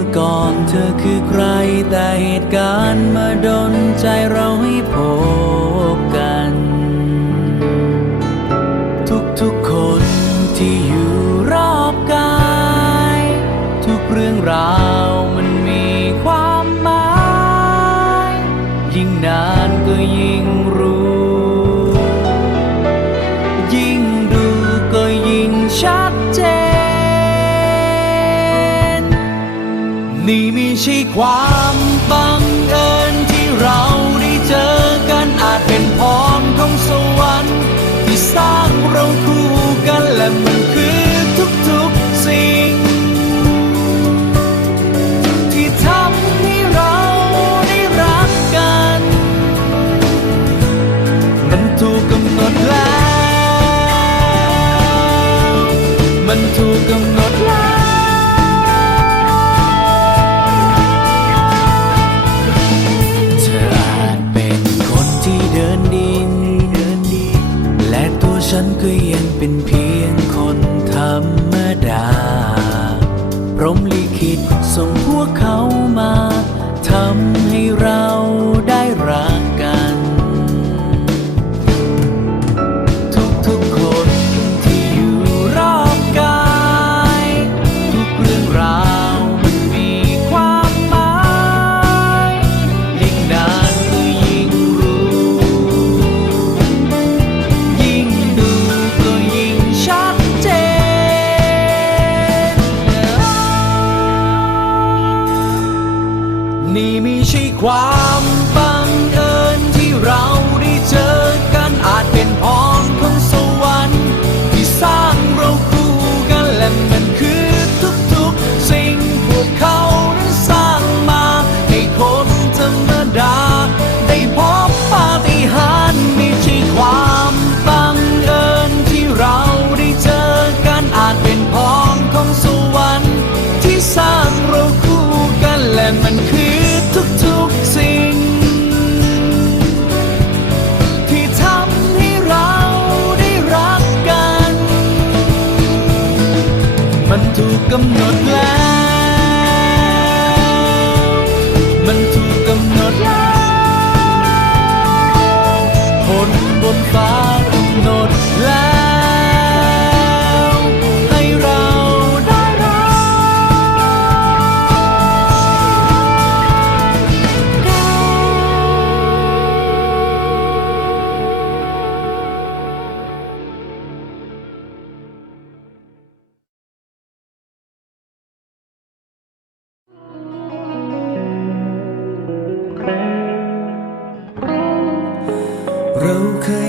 มาก่อนเธอคือใครแต่เหตุการณ์มาดนใจเราให้พบกัน ทุกๆคนที่อยู่รอบกาย ทุกเรื่องราว นี่ไม่ใช่ความบังเอิญที่เราได้เจอกันอาจเป็นพรของสวรรค์ ที่สร้างเราคู่กันและมันคือทุกๆสิ่ง ที่ทำให้เราได้รักกัน มันถูกกำหนดแล้ว มันถูกกำหนด ฉันก็ยังเป็นเพียงคนธรรมดา พรมลิขิตส่งพวกเขามาทำให้เรา ความบังเอิญที่เรา มันถูก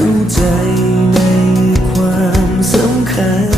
เข้าใจในความสำคัญ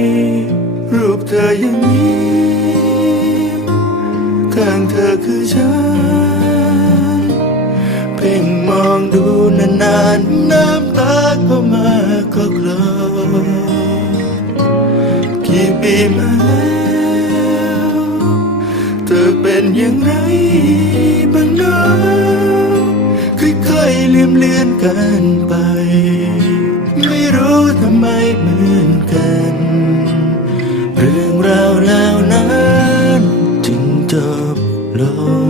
รูปเธอยังมีข้างเธอคือฉัน เพ่งมองดูนานๆน้ำตาก็มาก็คลอกี่ปีมาแล้วเธอเป็นอย่างไรบ้างน้อค่อยๆลืมเลือนกันไป ไม่รู้ทำไมเหมือนกัน เราแล้วนั้นถึงจบลง